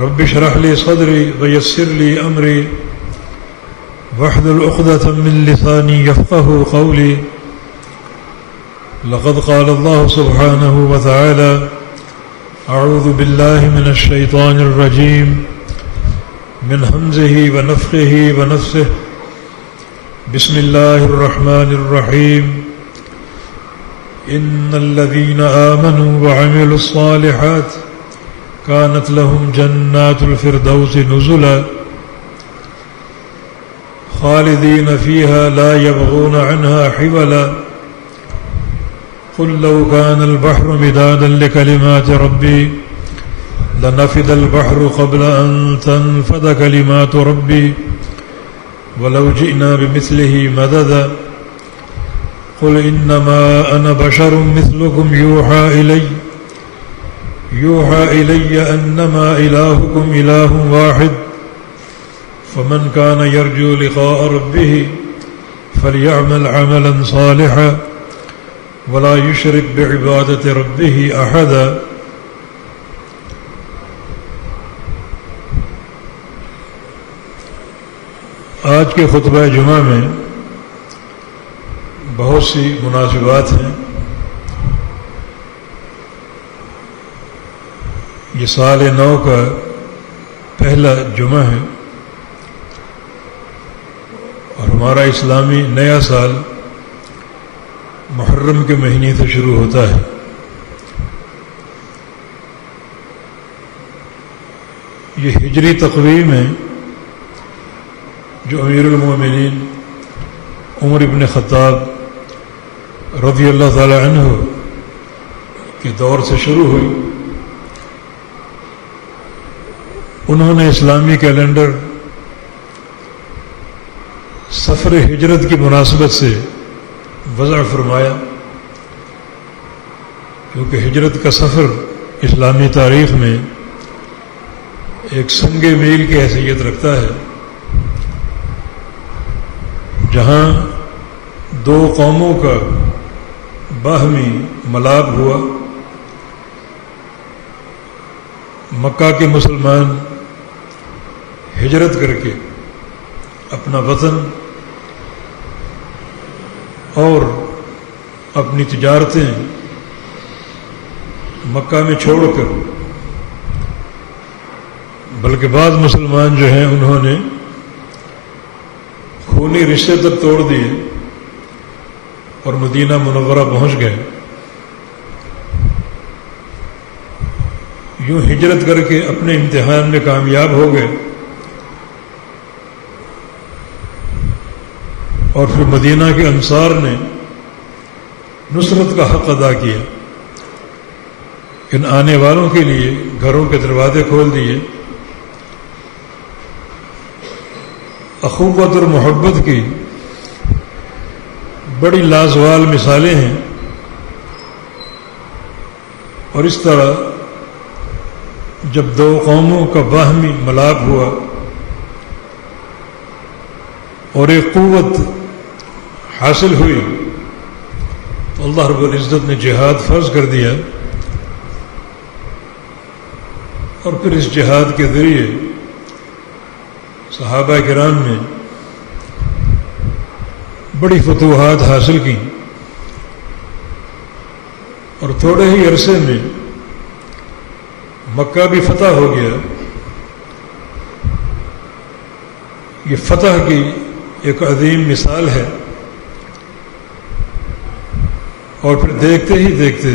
رب اشرح لي صدري ويسر لي أمري واحلل عقدة من لساني يفقهوا قولي. لقد قال الله سبحانه وتعالى: أعوذ بالله من الشيطان الرجيم من همزه ونفخه ونفثه. بسم الله الرحمن الرحيم. إن الذين آمنوا وعملوا الصالحات كانت لهم جنات الفردوس نزلا خالدين فيها لا يبغون عنها حولا. قل لو كان البحر مدادا لكلمات ربي لنفد البحر قبل أن تنفد كلمات ربي ولو جئنا بمثله مددا. قل إنما أنا بشر مثلكم يوحى إلي أنما إلهكم إله واحد فمن كان يرجو لقاء ربه فليعمل عملا صالحا ولا يشرك بعبادة ربه أحدا. آج کے خطبہ جمعہ میں بہت سی مناسبات ہیں. یہ سال نو کا پہلا جمعہ ہے اور ہمارا اسلامی نیا سال محرم کے مہینے سے شروع ہوتا ہے. یہ ہجری تقویم ہے جو امیر المومنین عمر ابن خطاب رضی اللہ تعالی عنہ کے دور سے شروع ہوئی. انہوں نے اسلامی کیلنڈر سفر ہجرت کی مناسبت سے وضع فرمایا، کیونکہ ہجرت کا سفر اسلامی تاریخ میں ایک سنگ میل کی حیثیت رکھتا ہے، جہاں دو قوموں کا باہمی ملاپ ہوا. مکہ کے مسلمان ہجرت کر کے اپنا وطن اور اپنی تجارتیں مکہ میں چھوڑ کر، بلکہ بعض مسلمان جو ہیں انہوں نے خونی رشتے تک توڑ دیے اور مدینہ منورہ پہنچ گئے. یوں ہجرت کر کے اپنے امتحان میں کامیاب ہو گئے اور پھر مدینہ کے انصار نے نصرت کا حق ادا کیا. ان آنے والوں کے لیے گھروں کے دروازے کھول دیے. اخوت اور محبت کی بڑی لازوال مثالیں ہیں، اور اس طرح جب دو قوموں کا باہمی ملاپ ہوا اور ایک قوت حاصل ہوئی تو اللہ رب العزت نے جہاد فرض کر دیا، اور پھر اس جہاد کے ذریعے صحابہ کرام نے بڑی فتوحات حاصل کی، اور تھوڑے ہی عرصے میں مکہ بھی فتح ہو گیا. یہ فتح کی ایک عظیم مثال ہے. اور پھر دیکھتے ہی دیکھتے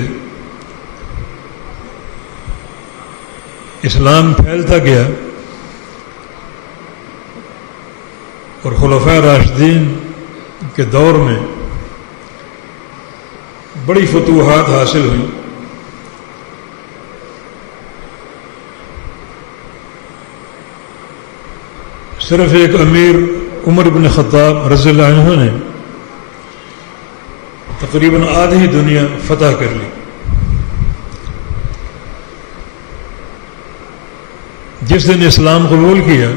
اسلام پھیلتا گیا اور خلفاء راشدین کے دور میں بڑی فتوحات حاصل ہوئی. صرف ایک امیر عمر بن خطاب رضی اللہ عنہ نے تقریباً آدھی دنیا فتح کر لی. جس دن اسلام قبول کیا،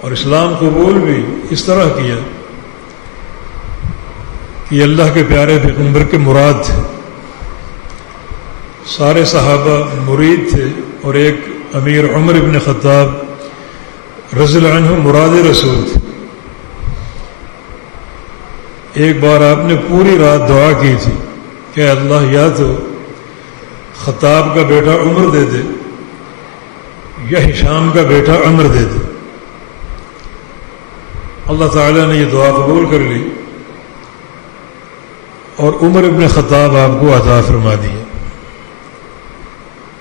اور اسلام قبول بھی اس طرح کیا کہ اللہ کے پیارے پیغمبر کے مراد تھے سارے صحابہ مرید تھے اور ایک امیر عمر ابن خطاب رضی اللہ عنہ مراد رسول تھے. ایک بار آپ نے پوری رات دعا کی تھی کہ اللہ یا تو خطاب کا بیٹا عمر دے دے یا ہشام کا بیٹا عمر دے دے. اللہ تعالیٰ نے یہ دعا قبول کر لی اور عمر ابن خطاب آپ کو عطا فرما دیا.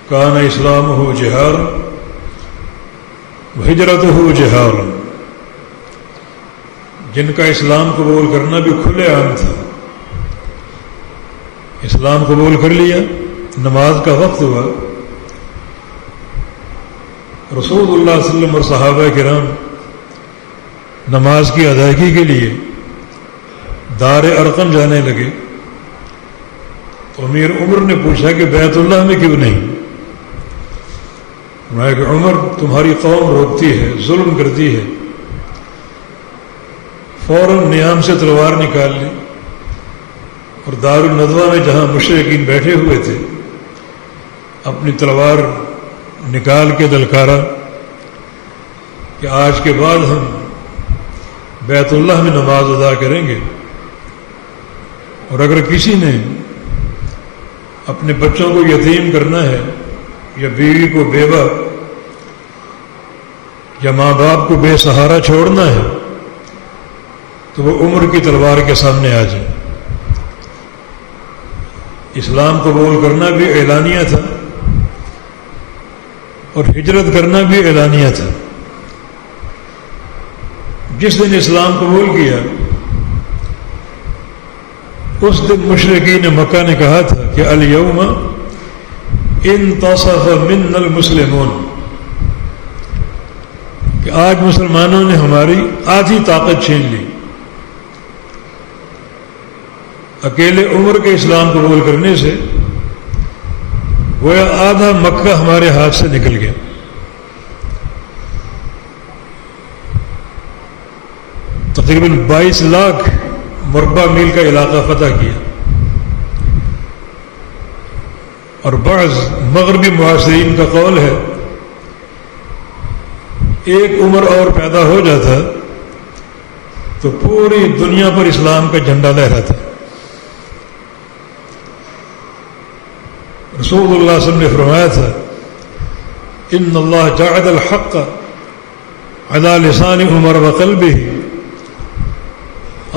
کان اسلامہ جہارا وہجرتہ جہارا. جن کا اسلام قبول کرنا بھی کھلے عام تھا. اسلام قبول کر لیا، نماز کا وقت ہوا، رسول اللہ صلی اللہ علیہ وسلم اور صحابہ کرام نماز کی ادائیگی کے لیے دار ارقم جانے لگے. تو امیر عمر نے پوچھا کہ بیت اللہ میں کیوں نہیں؟ میں کہ عمر تمہاری قوم روکتی ہے، ظلم کرتی ہے. فوراً نیام سے تلوار نکال لی اور دار الندوہ میں جہاں مشرکین بیٹھے ہوئے تھے اپنی تلوار نکال کے دلکارا کہ آج کے بعد ہم بیت اللہ میں نماز ادا کریں گے، اور اگر کسی نے اپنے بچوں کو یتیم کرنا ہے یا بیوی کو بیوہ یا ماں باپ کو بے سہارا چھوڑنا ہے تو وہ عمر کی تلوار کے سامنے آ جائے. اسلام قبول کرنا بھی اعلانیہ تھا اور ہجرت کرنا بھی اعلانیہ تھا. جس دن اسلام قبول کیا اس دن مشرکین مکہ نے کہا تھا کہ الیوم انتصف منا المسلمون، کہ آج مسلمانوں نے ہماری آدھی طاقت چھین لی. اکیلے عمر کے اسلام قبول کرنے سے گویا آدھا مکہ ہمارے ہاتھ سے نکل گیا. تقریباً 22 لاکھ مربع میل کا علاقہ فتح کیا. اور بعض مغربی معاصرین کا قول ہے ایک عمر اور پیدا ہو جاتا تو پوری دنیا پر اسلام کا جھنڈا لہراتا. رسول اللہ صلی اللہ علیہ وسلم نے فرمایا تھا ان اللہ جعل الحق علی لسان عمر وقلبہ.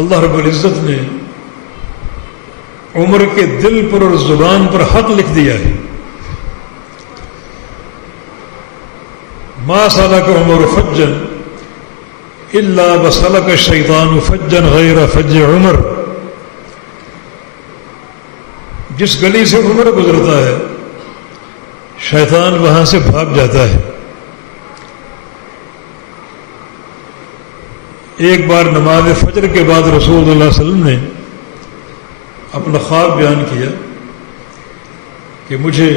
اللہ رب العزت نے عمر کے دل پر اور زبان پر حق لکھ دیا ہے. ما سلک عمر فجا الا وسلک الشیطان فجا غیر فج عمر. جس گلی سے عمر گزرتا ہے شیطان وہاں سے بھاگ جاتا ہے. ایک بار نماز فجر کے بعد رسول اللہ صلی اللہ علیہ وسلم نے اپنا خواب بیان کیا کہ مجھے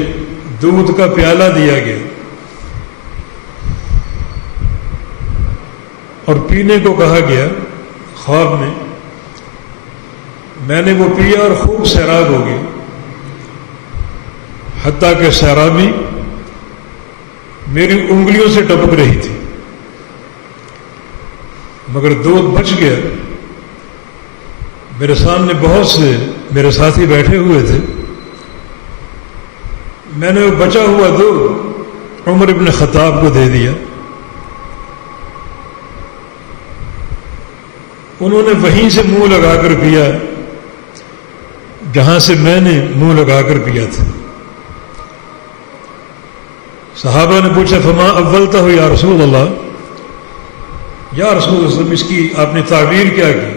دودھ کا پیالہ دیا گیا اور پینے کو کہا گیا. خواب میں نے وہ پیا اور خوب سیراب ہو گئی، حتیٰ کہ سیرابی میری انگلیوں سے ٹپک رہی تھی، مگر دودھ بچ گیا. میرے سامنے بہت سے میرے ساتھی بیٹھے ہوئے تھے. میں نے وہ بچا ہوا دودھ عمر ابن خطاب کو دے دیا. انہوں نے وہیں سے منہ لگا کر پیا جہاں سے میں نے منہ لگا کر پیا تھا. صحابہ نے پوچھا فما اولتہ ہو یا رسول اللہ، یا رسول اللہ اس کی آپ نے تعبیر کیا کی؟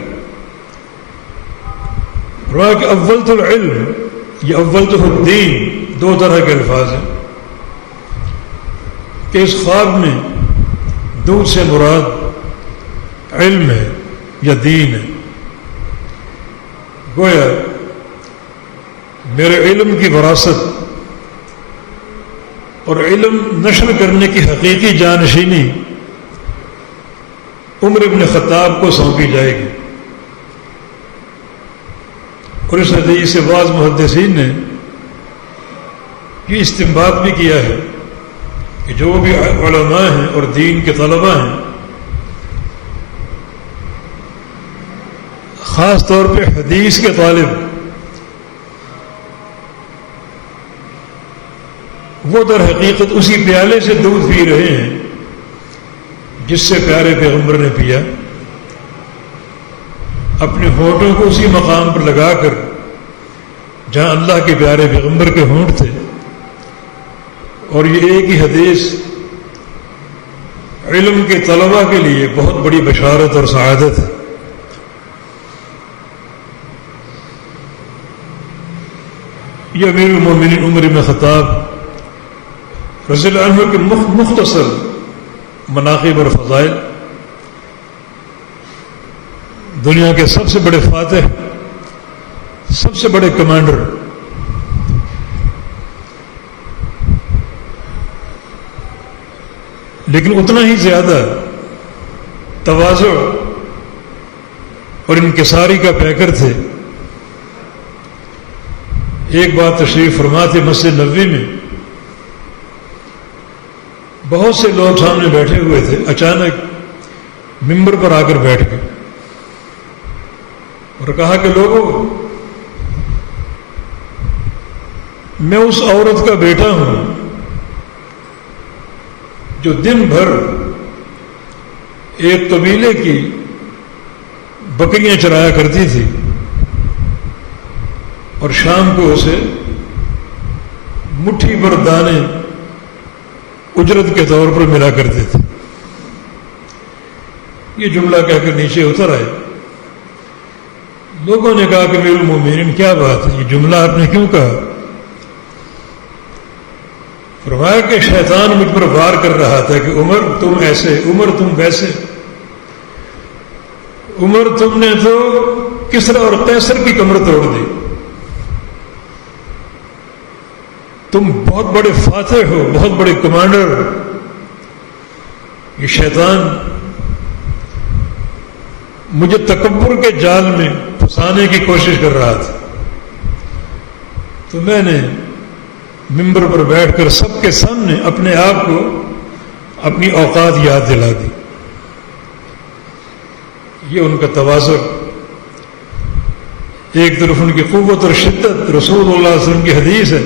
فرمایا کہ اولت العلم یا اولت الدین، دو طرح کے الفاظ ہیں کہ اس خواب میں دودھ سے مراد علم ہے یا دین ہے. گویا میرے علم کی وراثت اور علم نشر کرنے کی حقیقی جانشینی عمر ابن خطاب کو سونپی جائے گی. اور اس حدیث سے بعض محدثین نے یہ استنباط بھی کیا ہے کہ جو بھی علماء ہیں اور دین کے طلباء ہیں، خاص طور پہ حدیث کے طالب، وہ در حقیقت اسی پیالے سے دودھ پی رہے ہیں جس سے پیارے پیغمبر نے پیا، اپنے ہونٹوں کو اسی مقام پر لگا کر جہاں اللہ کے پیارے پیغمبر کے ہونٹ تھے۔ اور یہ ایک ہی حدیث علم کے طلباء کے لیے بہت بڑی بشارت اور سعادت ہے۔ یہ امیر المومنین عمر بن خطاب رضی اللہ عنہ کے مختصر مناقب اور فضائل، دنیا کے سب سے بڑے فاتح، سب سے بڑے کمانڈر، لیکن اتنا ہی زیادہ تواضع اور انکساری کا پیکر تھے۔ ایک بار تشریف فرما تھے مسجد نبوی میں، بہت سے لوگ سامنے بیٹھے ہوئے تھے، اچانک ممبر پر آ کر بیٹھ گئے اور کہا کہ لوگوں، میں اس عورت کا بیٹا ہوں جو دن بھر ایک قبیلے کی بکریاں چرایا کرتی تھی اور شام کو اسے مٹھی بھر دانے اجرت کے طور پر ملا کرتے تھے۔ یہ جملہ کہہ کر نیچے اتر آئے۔ لوگوں نے کہا کہ امیر المومنین کیا بات ہے، یہ جملہ آپ نے کیوں کہا؟ فرمایا کہ شیطان مجھ پر وار کر رہا تھا کہ عمر تم ایسے، عمر تم ویسے، عمر تم نے تو کسرا اور قیصر کی کمر توڑ دی، تم بہت بڑے فاتح ہو، بہت بڑے کمانڈر۔ یہ شیطان مجھے تکبر کے جال میں پھنسانے کی کوشش کر رہا تھا، تو میں نے ممبر پر بیٹھ کر سب کے سامنے اپنے آپ کو اپنی اوقات یاد دلا دی۔ یہ ان کا تواضع، ایک طرف ان کی قوت اور شدت، رسول اللہ صلی اللہ علیہ وسلم کی حدیث ہے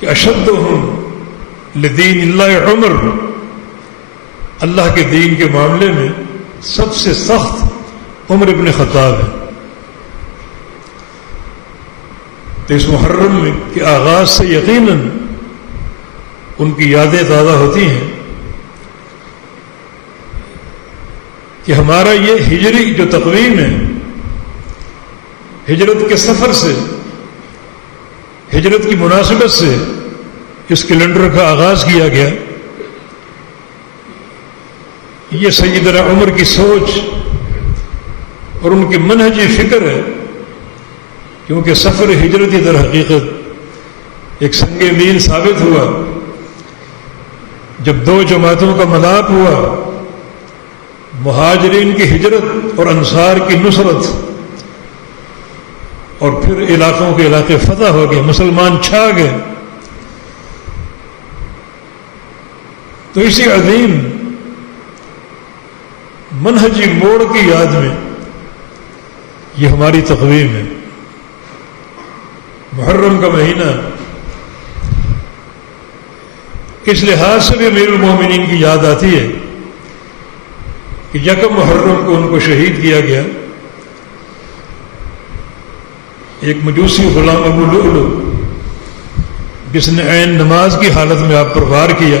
کہ اشدہم لدین اللہ عمر، اللہ کے دین کے معاملے میں سب سے سخت عمر ابن خطاب ہے۔ تو اس محرم میں کے آغاز سے یقیناً ان کی یادیں تازہ ہوتی ہیں کہ ہمارا یہ ہجری جو تقویم ہے، ہجرت کے سفر سے، ہجرت کی مناسبت سے اس کیلنڈر کا آغاز کیا گیا، یہ سیدنا عمر کی سوچ اور ان کی منہجی فکر ہے، کیونکہ سفر ہجرت در حقیقت ایک سنگ میل ثابت ہوا جب دو جماعتوں کا ملاپ ہوا، مہاجرین کی ہجرت اور انصار کی نصرت، اور پھر علاقوں کے علاقے فتح ہو گئے، مسلمان چھا گئے۔ تو اسی عظیم منہجی موڑ کی یاد میں یہ ہماری تقویم ہے۔ محرم کا مہینہ اس لحاظ سے بھی امیر المومنین کی یاد آتی ہے کہ یکم محرم کو ان کو شہید کیا گیا۔ ایک مجوسی غلام ابو لؤلؤ جس نے عین نماز کی حالت میں آپ پر وار کیا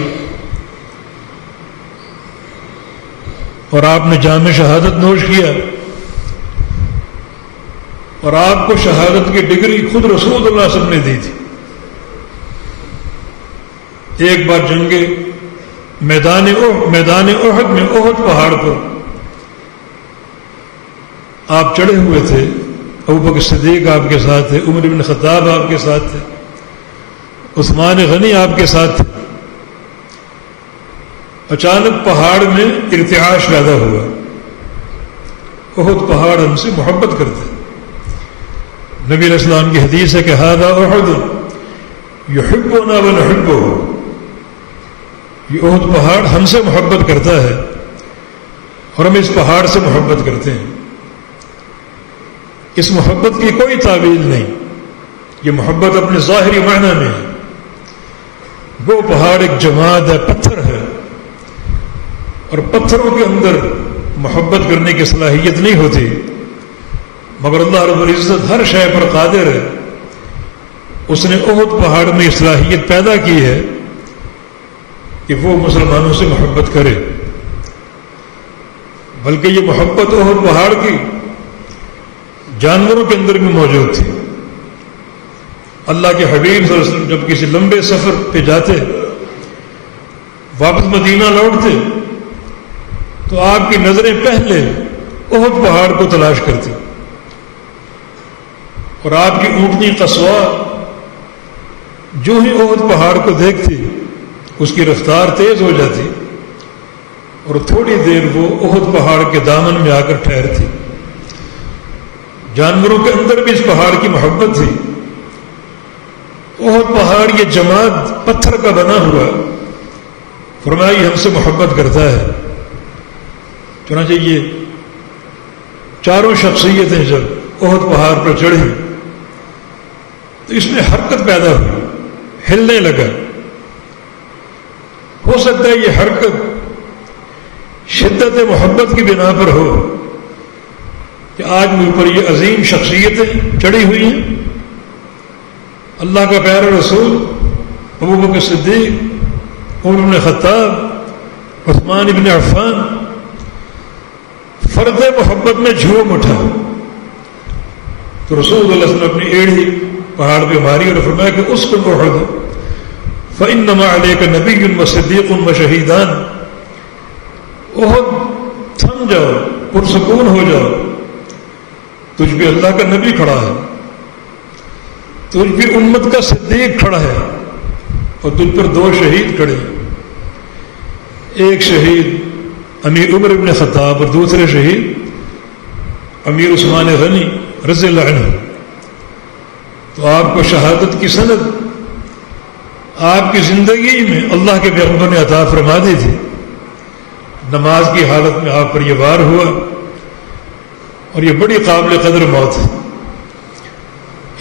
اور آپ نے جام شہادت نوش کیا، اور آپ کو شہادت کی ڈگری خود رسول اللہ صلی اللہ علیہ وسلم نے دی تھی۔ ایک بار جنگ میدان احد میں، احد پہاڑ پر آپ چڑھے ہوئے تھے، ابوبکر صدیق آپ کے ساتھ تھے، عمر بن خطاب آپ کے ساتھ تھے، عثمان غنی آپ کے ساتھ تھے۔ اچانک پہاڑ میں ارتعاش پیدا ہوا، احد پہاڑ ہم سے محبت کرتے۔ نبی علیہ السلام کی حدیث ہے کہ ھذا احد یحبنا ونحبہ، یہ احد پہاڑ ہم سے محبت کرتا ہے اور ہم اس پہاڑ سے محبت کرتے ہیں۔ اس محبت کی کوئی تعویل نہیں، یہ محبت اپنے ظاہری معنی میں ہے۔ وہ پہاڑ ایک جماد ہے، پتھر ہے، اور پتھروں کے اندر محبت کرنے کی صلاحیت نہیں ہوتی، مگر اللہ رب العزت ہر شے پر قادر ہے۔ اس نے احد پہاڑ میں یہ صلاحیت پیدا کی ہے کہ وہ مسلمانوں سے محبت کرے، بلکہ یہ محبت احد پہاڑ کی جانوروں کے اندر بھی موجود تھی۔ اللہ کے حبیب صلی اللہ علیہ وسلم جب کسی لمبے سفر پہ جاتے، واپس مدینہ لوٹتے، تو آپ کی نظریں پہلے احد پہاڑ کو تلاش کرتی، اور آپ کی اونٹنی قصوہ جو ہی احد پہاڑ کو دیکھتی اس کی رفتار تیز ہو جاتی، اور تھوڑی دیر وہ احد پہاڑ کے دامن میں آ کر ٹھہرتی۔ جانوروں کے اندر بھی اس پہاڑ کی محبت تھی۔ احد پہاڑ یہ جماد پتھر کا بنا ہوا، فرمائی ہم سے محبت کرتا ہے۔ چنانچہ یہ چاروں شخصیتیں جب احد پہاڑ پر چڑھی تو اس میں حرکت پیدا ہوئی، ہلنے لگا۔ ہو سکتا ہے یہ حرکت شدت محبت کی بنا پر ہو کہ آج مجھ پر یہ عظیم شخصیتیں چڑھی ہوئی ہیں، اللہ کا پیارا رسول ابوبکر صدیق، عمر بن خطاب، عثمان بن عفان، فرد محبت میں جھوم اٹھا تو رسول اللہ صلی اللہ علیہ وسلم اپنی ایڑھی پہاڑ پہ ماری اور فرمایا کہ اسکن احد فإنما علیک نبی وصدیق وشہیدان، احد تھم جاؤ، پرسکون ہو جاؤ، تجھ پہ اللہ کا نبی کھڑا ہے، تجھ پہ امت کا صدیق کھڑا ہے، اور تجھ پر دو شہید کھڑے ہیں، ایک شہید امیر عمر بن خطاب اور دوسرے شہید امیر عثمان غنی رضی اللہ عنہ۔ تو آپ کو شہادت کی سند آپ کی زندگی میں اللہ کے پیغمبر نے عطا فرما دی تھی۔ نماز کی حالت میں آپ پر یہ وار ہوا، اور یہ بڑی قابل قدر موت ہے۔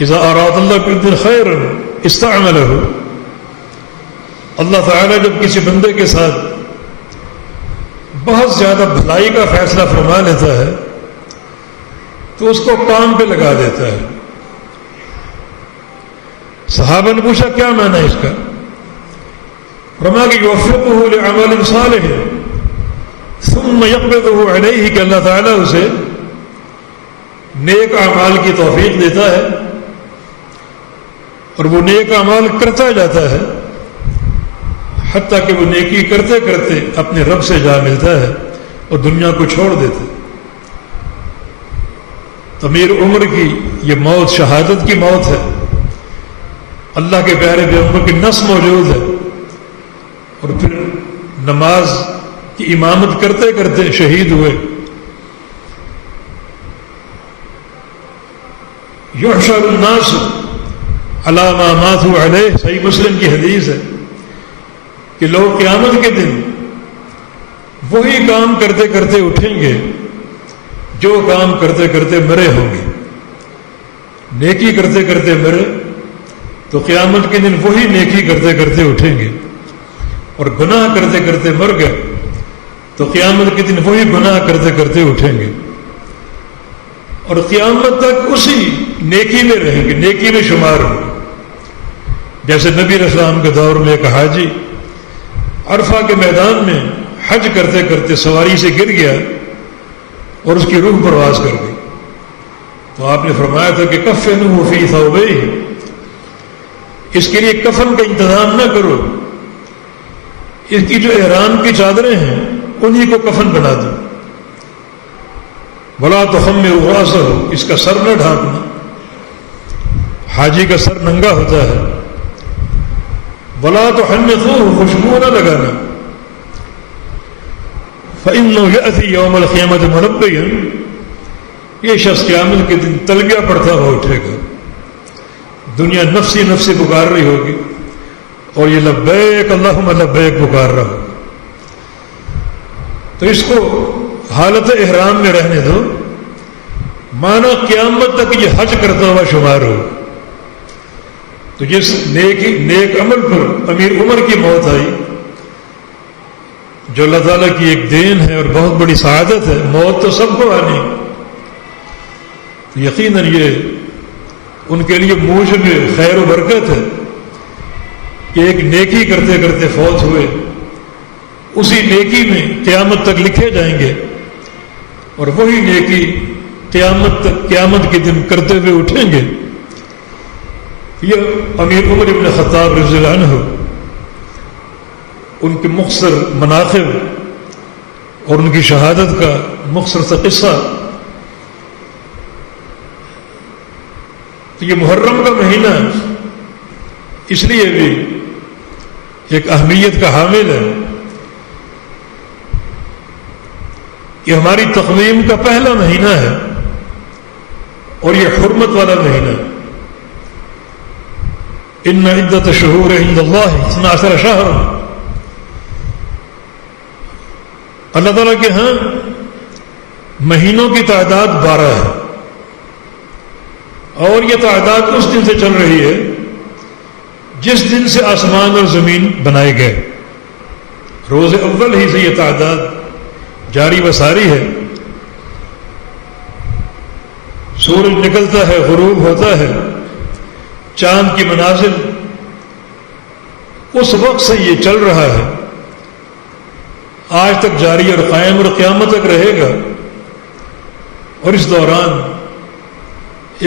اذا اراد اللہ بالدین خیرا استعملہ، اللہ تعالیٰ جب کسی بندے کے ساتھ بہت زیادہ بھلائی کا فیصلہ فرما لیتا ہے تو اس کو کام پہ لگا دیتا ہے۔ صحابہ نے پوچھا کیا معنی ہے اس کا؟ فرمایا کہ یوفقہ لعمل صالح ثم یقبضہ علیہ، کہ اللہ تعالیٰ اسے نیک اعمال کی توفیق دیتا ہے اور وہ نیک اعمال کرتا جاتا ہے حتیٰ کہ وہ نیکی کرتے کرتے اپنے رب سے جا ملتا ہے اور دنیا کو چھوڑ دیتا ہے۔ امیر عمر کی یہ موت شہادت کی موت ہے، اللہ کے پیارے پیغمبر کی نص موجود ہے، اور پھر نماز کی امامت کرتے کرتے شہید ہوئے۔ یحشر الناس علی ما ماتوا علیہ، صحیح مسلم کی حدیث ہے کہ لوگ قیامت کے دن وہی کام کرتے کرتے اٹھیں گے جو کام کرتے کرتے مرے ہوں گے۔ نیکی کرتے کرتے مرے تو قیامت کے دن وہی نیکی کرتے کرتے اٹھیں گے، اور گناہ کرتے کرتے مر گئے تو قیامت کے دن وہی گناہ کرتے کرتے اٹھیں گے، اور قیامت تک اسی نیکی میں رہیں گے، نیکی میں شمار ہوں گے۔ جیسے نبی علیہ السلام کے دور میں ایک حاجی عرفہ کے میدان میں حج کرتے کرتے سواری سے گر گیا اور اس کی روح پرواز کر گئی، تو آپ نے فرمایا تھا کہ کفنوہ فی ثوبیہ، اس کے لیے کفن کا انتظام نہ کرو، اس کی جو احرام کی چادریں ہیں انہی کو کفن بنا دو، ولا تخمروا راسہ، اس کا سر نہ ڈھانپنا، حاجی کا سر ننگا ہوتا ہے، ولا تحنثوہ، خوشبو نہ لگانا، فإنه يأتي يوم القيامة ملبيا، یہ شخص قیامت کے دن تلبیہ پڑھتا ہوا اٹھے گا، دنیا نفسی نفسی پکار رہی ہوگی، اور یہ لبیک اللہم لبیک پکار رہا ہو، تو اس کو حالت احرام میں رہنے دو، مانا قیامت تک یہ حج کرتا ہوا شمار ہو۔ تو جس نیک عمل پر امیر عمر کی موت آئی، جو اللہ تعالیٰ کی ایک دین ہے اور بہت بڑی سعادت ہے، موت تو سب کو آنی، یقیناً یہ ان کے لیے موجب خیر و برکت ہے کہ ایک نیکی کرتے کرتے فوت ہوئے، اسی نیکی میں قیامت تک لکھے جائیں گے، اور وہی نیکی قیامت کے دن کرتے ہوئے اٹھیں گے۔ یہ امیر عمر ابن خطاب رضی اللہ عنہ، ان کے مختصر مناقب اور ان کی شہادت کا مختصر سا قصہ۔ تو یہ محرم کا مہینہ اس لیے بھی ایک اہمیت کا حامل ہے کہ ہماری تقویم کا پہلا مہینہ ہے اور یہ حرمت والا مہینہ۔ ان عدت الشہور عند اللہ 12 شہر، اللہ تعالیٰ کے ہاں مہینوں کی تعداد 12 ہے، اور یہ تعداد اس دن سے چل رہی ہے جس دن سے آسمان اور زمین بنائے گئے۔ روز اول ہی سے یہ تعداد جاری و ساری ہے۔ سورج نکلتا ہے، غروب ہوتا ہے، چاند کی منازل، اس وقت سے یہ چل رہا ہے، آج تک جاری اور قائم اور قیامت تک رہے گا، اور اس دوران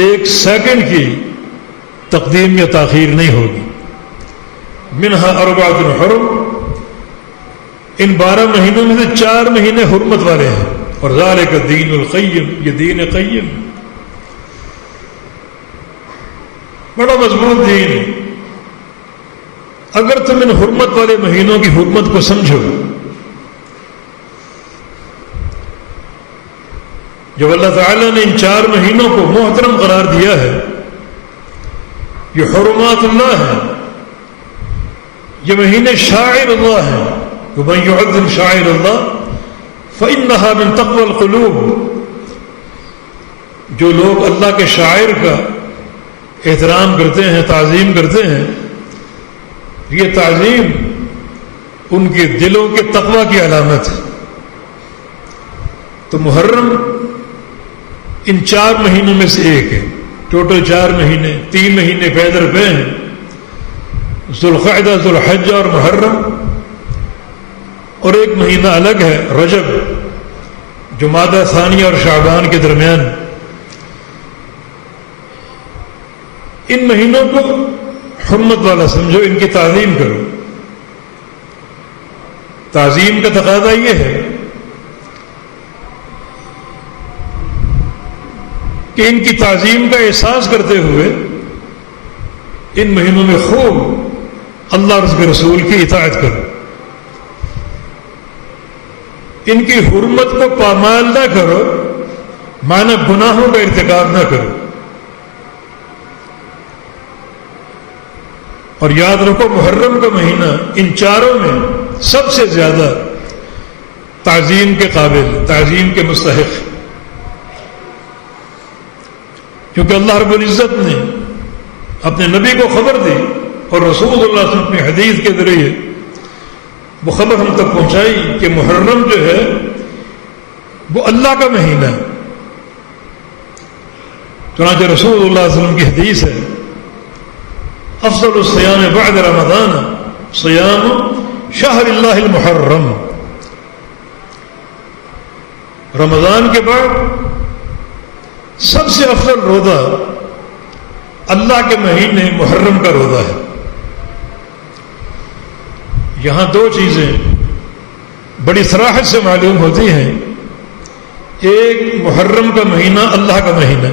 ایک سیکنڈ کی تقدیم یا تاخیر نہیں ہوگی۔ منہا اربعۃ حرم، ان 12 مہینوں میں سے 4 مہینے حرمت والے ہیں، اور ذالک الدین القیم، یہ دین قیم، بڑا مضبوط دین ہے۔ اگر تم ان حرمت والے مہینوں کی حرمت کو سمجھو، جب اللہ تعالیٰ نے ان 4 مہینوں کو محترم قرار دیا ہے، یہ حرمات اللہ ہیں، یہ مہینے شاعر اللہ ہیں، وَمَن يُعَظِّمْ شَعَائِرَ اللَّهِ فَإِنَّهَا مِن تَقْوَى الْقُلُوبِ، جو لوگ اللہ کے شاعر کا احترام کرتے ہیں، تعظیم کرتے ہیں، یہ تعظیم ان کے دلوں کے تقوی کی علامت ہے۔ تو محرم ان 4 مہینوں میں سے ایک ہے، ٹوٹل 4 مہینے، 3 مہینے پیدر پہ ہیں، ذوالقعدہ، ذوالحجہ اور محرم، اور ایک مہینہ الگ ہے رجب، جمادہ ثانیہ اور شعبان کے درمیان۔ ان مہینوں کو حرمت والا سمجھو، ان کی تعظیم کرو۔ تعظیم کا تقاضا یہ ہے کہ ان کی تعظیم کا احساس کرتے ہوئے ان مہینوں میں خوب اللہ اور اس کے رسول کی اطاعت کرو، ان کی حرمت کو پامال نہ کرو، مانا گناہوں کا ارتکاب نہ کرو۔ اور یاد رکھو محرم کا مہینہ ان 4 میں سب سے زیادہ تعظیم کے قابل، تعظیم کے مستحق، کیونکہ اللہ رب العزت نے اپنے نبی کو خبر دی اور رسول اللہ صلی اللہ علیہ وسلم اپنی حدیث کے ذریعے وہ خبر ہم تک پہنچائی کہ محرم جو ہے وہ اللہ کا مہینہ ہے۔ چنانچہ رسول اللہ صلی اللہ علیہ وسلم کی حدیث ہے، افضل الصیام بعد رمضان صیام شہر اللہ المحرم، رمضان کے بعد سب سے افضل روزہ اللہ کے مہینے محرم کا روزہ ہے۔ یہاں 2 چیزیں بڑی صراحت سے معلوم ہوتی ہیں، ایک محرم کا مہینہ اللہ کا مہینہ،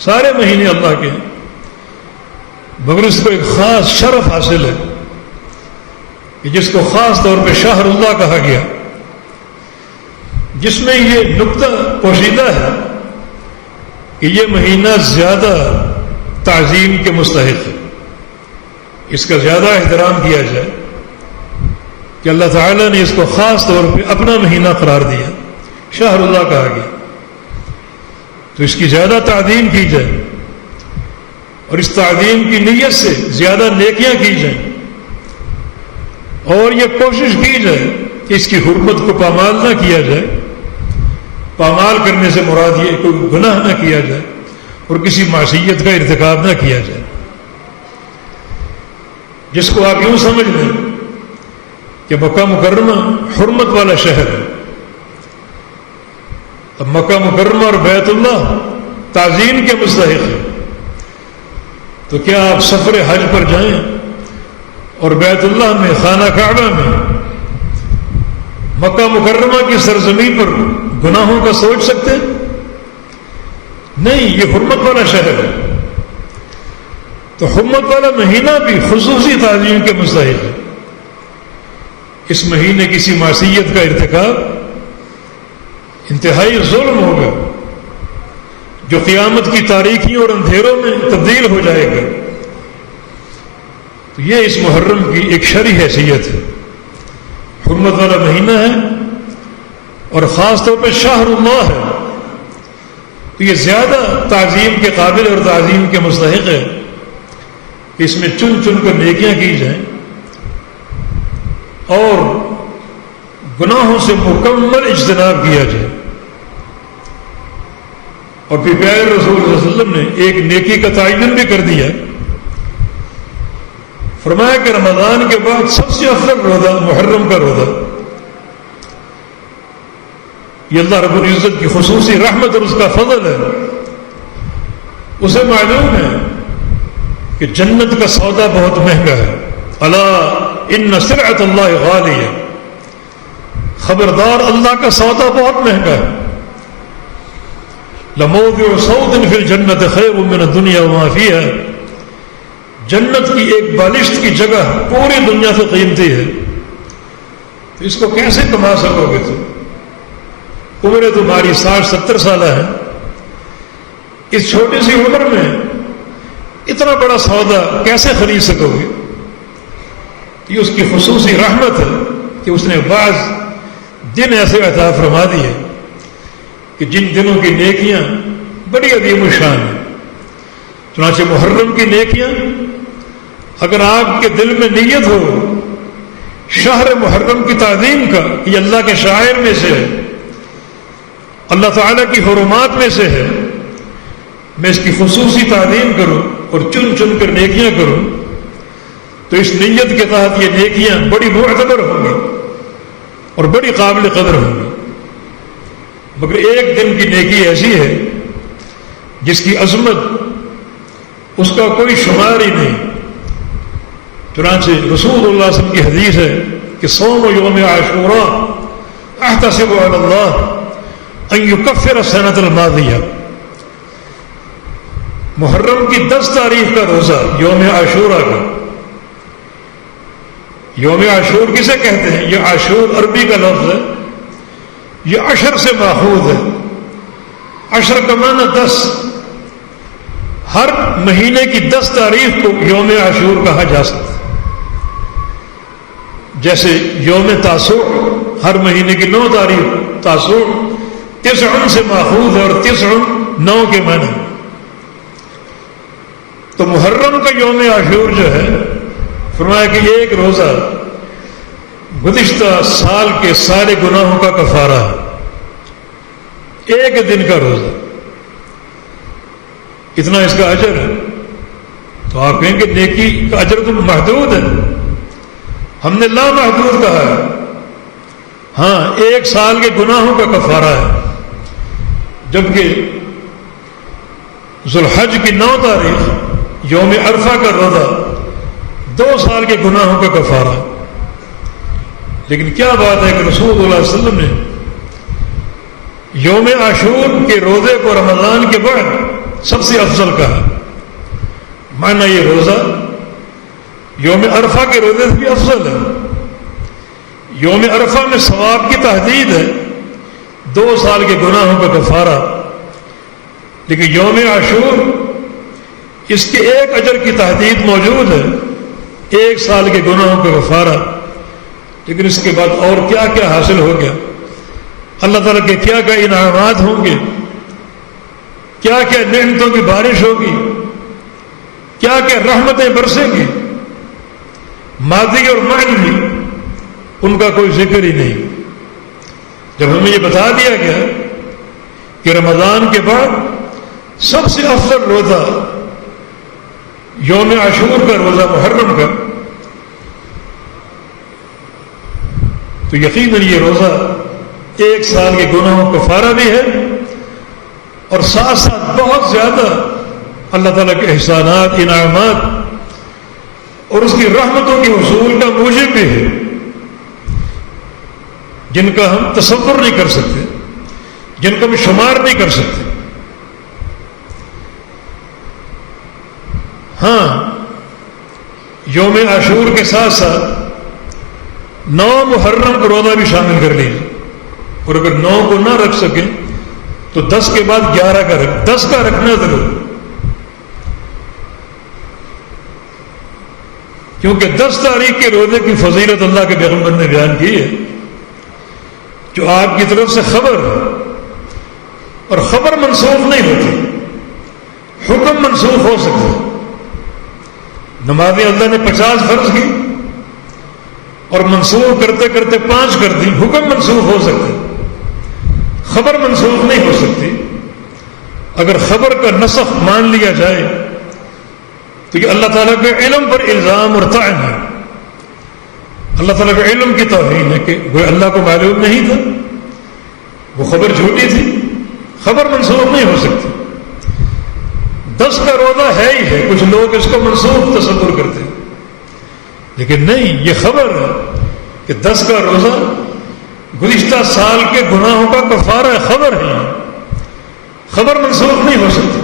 سارے مہینے اللہ کے ہیں، مگر اس کو ایک خاص شرف حاصل ہے کہ جس کو خاص طور پہ شہر اللہ کہا گیا، جس میں یہ نقطہ پوشیدہ ہے کہ یہ مہینہ زیادہ تعظیم کے مستحق ہے۔ اس کا زیادہ احترام کیا جائے کہ اللہ تعالیٰ نے اس کو خاص طور پہ اپنا مہینہ قرار دیا، شہر اللہ کہا گیا، تو اس کی زیادہ تعظیم کی جائے اور اس تعظیم کی نیت سے زیادہ نیکیاں کی جائیں، اور یہ کوشش کی جائے کہ اس کی حرمت کو پامال نہ کیا جائے۔ پامال کرنے سے مراد یہ کوئی گناہ نہ کیا جائے اور کسی معصیت کا ارتکاب نہ کیا جائے، جس کو آپ یوں سمجھ لیں کہ مکہ مکرمہ حرمت والا شہر ہے، اب مکہ مکرمہ اور بیت اللہ تعظیم کے مستحق ہے، تو کیا آپ سفر حج پر جائیں اور بیت اللہ میں، خانہ کعبہ میں، مکہ مکرمہ کی سرزمین پر گناہوں کا سوچ سکتے ہیں؟ نہیں، یہ حرمت والا شہر ہے، تو حرمت والا مہینہ بھی خصوصی تعظیم کے مستحق ہے۔ اس مہینے کسی معصیت کا ارتکاب انتہائی ظلم ہوگا جو قیامت کی تاریکیوں اور اندھیروں میں تبدیل ہو جائے گا۔ تو یہ اس محرم کی ایک شرعی حیثیت ہے، حرمت والا مہینہ ہے اور خاص طور پہ شہر اللہ ہے، تو یہ زیادہ تعظیم کے قابل اور تعظیم کے مستحق ہے کہ اس میں چن چن کر نیکیاں کی جائیں اور گناہوں سے مکمل اجتناب کیا جائے۔ اور پھر پیارے رسول صلی اللہ علیہ وسلم نے ایک نیکی کا تعین بھی کر دیا، فرمایا کہ رمضان کے بعد سب سے افضل روزہ محرم کا روزہ۔ یہ اللہ رب العزت کی خصوصی رحمت اور اس کا فضل ہے۔ اسے معلوم ہے کہ جنت کا سودا بہت مہنگا ہے، الا ان سلعۃ اللہ غالیہ، خبردار اللہ کا سودا بہت مہنگا ہے۔ لموضع صوت فی الجنت خیر من الدنیا وما فیہا، جنت کی ایک بالشت کی جگہ پوری دنیا سے قیمتی ہے، تو اس کو کیسے کما سکو گے تم؟ عمر تمہاری 60-70 سالہ ہے، اس چھوٹی سی عمر میں اتنا بڑا سودا کیسے خرید سکو گے؟ یہ اس کی خصوصی رحمت ہے کہ اس نے بعض دن ایسے عطا فرما دیے کہ جن دنوں کی نیکیاں بڑی عظیم الشان ہیں۔ چنانچہ محرم کی نیکیاں اگر آپ کے دل میں نیت ہو شہر محرم کی تعظیم کا، یہ اللہ کے شاعر میں سے ہے، اللہ تعالیٰ کی حرمات میں سے ہے، میں اس کی خصوصی تعظیم کروں اور چن چن کر نیکیاں کروں، تو اس نیت کے تحت یہ نیکیاں بڑی معتبر ہوں گی اور بڑی قابل قدر ہوں گی۔ مگر ایک دن کی نیکی ایسی ہے جس کی عظمت اس کا کوئی شمار ہی نہیں۔ چنانچہ رسول اللہ صلی اللہ علیہ وسلم کی حدیث ہے کہ صوم یوم عاشوراء احتسب علی اللہ ان یکفر السنۃ الماضیہ، محرم کی 10 تاریخ کا روزہ یوم عاشوراء کا۔ یوم عاشور کسے کہتے ہیں؟ یہ عاشور عربی کا لفظ ہے، یہ عشر سے ماخوذ ہے۔ عشر کا معنی 10، ہر مہینے کی 10 تاریخ کو یوم عاشور کہا جا سکتا ہے۔ جیسے یوم تاسوع ہر مہینے کی 9 تاریخ، تاسوع 9 سے ماخوذ ہے اور 9 کے معنی۔ تو محرم کا یوم عاشور جو ہے، فرمایا کہ یہ ایک روزہ گزشتہ سال کے سارے گناہوں کا کفارہ ہے، ایک دن کا روزہ، اتنا اس کا اجر ہے۔ تو آپ کہیں گے نیکی کا اجر تو محدود ہے، ہم نے لا محدود کہا ہے۔ ہاں، ایک سال کے گناہوں کا کفارہ ہے، جبکہ ذوالحج کی 9 تاریخ یوم عرفہ کا روزہ 2 سال کے گناہوں کا کفارہ۔ لیکن کیا بات ہے کہ رسول اللہ علیہ وسلم نے یوم عاشور کے روزے کو رمضان کے بعد سب سے افضل کہا، مانا یہ روزہ یوم عرفہ کے روزے سے بھی افضل ہے۔ یوم عرفہ میں ثواب کی تحدید ہے، 2 سال کے گناہوں کا کفارہ، لیکن یوم عاشور اس کے ایک اجر کی تحدید موجود ہے، 1 سال کے گناہوں کا کفارہ. لیکن اس کے بعد اور کیا کیا حاصل ہو گیا، اللہ تعالیٰ کے کیا کیا انعامات ہوں گے، کیا کیا نعمتوں کی بارش ہوگی، کیا کیا رحمتیں برسیں گی، ماضی اور معنوی، ان کا کوئی ذکر ہی نہیں. جب ہمیں یہ بتا دیا گیا کہ رمضان کے بعد سب سے افضل روزہ یوم عاشور کا روزہ، محرم کا، تو یقیناً یہ روزہ 1 سال کے گناہوں کا کفارہ بھی ہے، اور ساتھ ساتھ بہت زیادہ اللہ تعالیٰ کے احسانات، انعامات اور اس کی رحمتوں کے حصول کا موجب بھی ہے، جن کا ہم تصور نہیں کر سکتے، جن کا ہم شمار نہیں کر سکتے. ہاں، یوم عاشور کے ساتھ ساتھ 9 محرم کو روزہ بھی شامل کر لیجیے، اور اگر 9 کو نہ رکھ سکیں تو 10 کے بعد 11 کا 10 کا رکھنا ضرور، کیونکہ 10 تاریخ کے روزے کی فضیلت اللہ کے پیغمبر نے بیان کی ہے. جو آپ کی طرف سے خبر، اور خبر منسوخ نہیں ہوتی، حکم منسوخ ہو سکتا. نمازیں اللہ نے 50 فرض کی اور منسوخ کرتے کرتے 5 کر دی، حکم منسوخ ہو سکتا، خبر منسوخ نہیں ہو سکتی. اگر خبر کا نسخ مان لیا جائے تو یہ اللہ تعالیٰ کے علم پر الزام اور طعن ہے. اللہ تعالیٰ کے علم کی توہین ہے کہ وہ اللہ کو معلوم نہیں تھا، وہ خبر جھوٹی تھی، خبر منسوخ نہیں ہو سکتی. 10 کا روزہ ہے ہی ہے، کچھ لوگ اس کو منسوخ تصور کرتے ہیں، لیکن نہیں، یہ خبر ہے کہ 10 کا روزہ گزشتہ سال کے گناہوں کا کفارہ ہے، خبر ہے، خبر منسوخ نہیں ہو سکتی.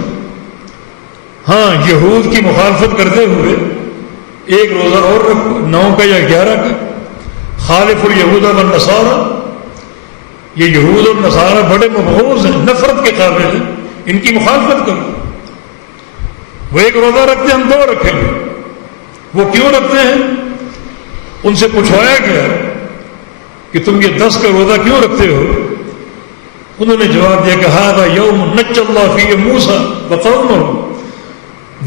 ہاں، یہود کی مخالفت کرتے ہوئے ایک روزہ اور رکھو، 9 کا یا 11 کا، خالف الیہود والنصارى. یہ یہود اور نصارہ بڑے مبغوض ہیں، نفرت کے قابل ہیں، ان کی مخالفت کرو. وہ ایک روزہ رکھتے ہیں، ہم 2 رکھیں گے. وہ کیوں رکھتے ہیں؟ ان سے پوچھوایا گیا کہ تم یہ 10 کا روزہ کیوں رکھتے ہو؟ انہوں نے جواب دیا کہ ھذا یوم نجى اللہ فیہ موسیٰ وقومہ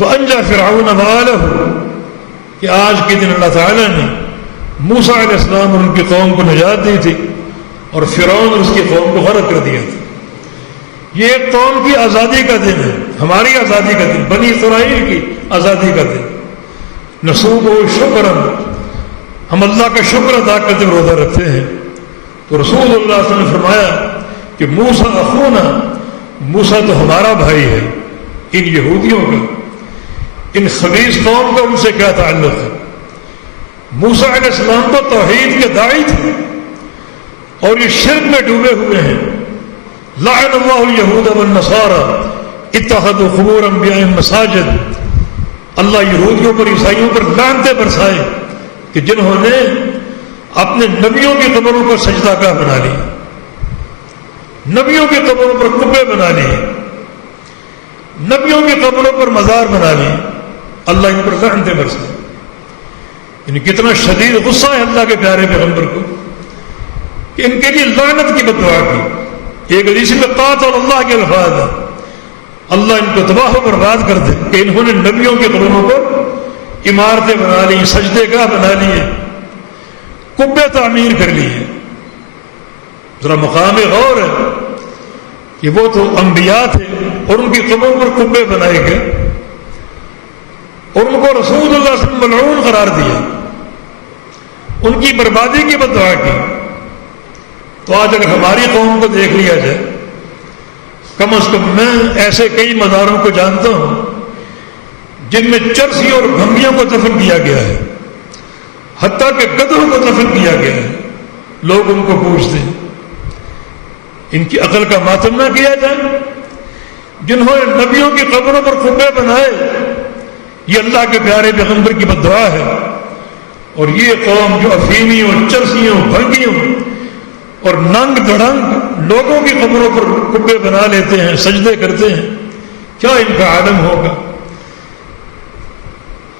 وانجى فرعون وآلہ، کہ آج کے دن اللہ تعالیٰ نے موسیٰ علیہ السلام اور ان کی قوم کو نجات دی تھی، اور فرعون اور اس کی قوم کو غرق کر دیا تھا. یہ ایک قوم کی آزادی کا دن ہے، ہماری آزادی کا دن، بنی اسرائیل کی آزادی کا دن. نصوب و شکرا، ہم اللہ کا شکر ادا کرتے ہوئے روزہ رکھتے ہیں. تو رسول اللہ صلی اللہ علیہ وسلم نے فرمایا کہ موسیٰ اخونا، موسیٰ تو ہمارا بھائی ہے. ان یہودیوں کا، ان خبیث قوم کا ان سے کیا تعلق ہے؟ موسیٰ علیہ السلام تو توحید کے داعی تھے اور یہ شرک میں ڈوبے ہوئے ہیں. لعن اللہ الیہود والنصارى اتخذوا قبور انبیاء مساجد. اللہ یہودیوں پر، عیسائیوں پر لعنتیں برسائے کہ جنہوں نے اپنے نبیوں کی قبروں پر سجدہ گاہ بنا لی، نبیوں کی قبروں پر قبے بنا لیے، نبیوں کی قبروں پر مزار بنا لیے. اللہ ان پر لعنتیں برسائے. یعنی کتنا شدید غصہ ہے اللہ کے پیارے پیغمبر کو کہ ان کے لیے لعنت کی بد دعا کی. ایک حدیث میں قاتل اللہ کے الفاظ ہے، اللہ ان کو تباہ و برباد کر دے کہ انہوں نے نبیوں کے قبروں پر عمارتیں بنا لی، سجدے گاہ بنا لیے، قبے تعمیر کر لیے. ذرا مقام غور ہے کہ وہ تو انبیاء تھے اور ان کی قبروں پر قبے بنائے گئے اور ان کو رسول اللہ صلی اللہ علیہ وسلم ملعون قرار دیا، ان کی بربادی کی بد دعا کی. تو آج اگر ہماری قوم کو دیکھ لیا جائے، کم از کم میں ایسے کئی مزاروں کو جانتا ہوں جن میں چرسی اور بھنگیوں کو دفن کیا گیا ہے، حتیٰ کہ گدھوں کو دفن کیا گیا ہے. لوگ ان کو پوچھتے ہیں، ان کی عقل کا ماتم نہ کیا جائے؟ جنہوں نے نبیوں کی قبروں پر قبے بنائے، یہ اللہ کے پیارے پیغمبر کی بد دعا ہے. اور یہ قوم جو افیمیوں، چرسیوں، بھنگیوں اور ننگ دڑنگ لوگوں کی قبروں پر قبے بنا لیتے ہیں، سجدے کرتے ہیں، کیا ان کا عالم ہوگا؟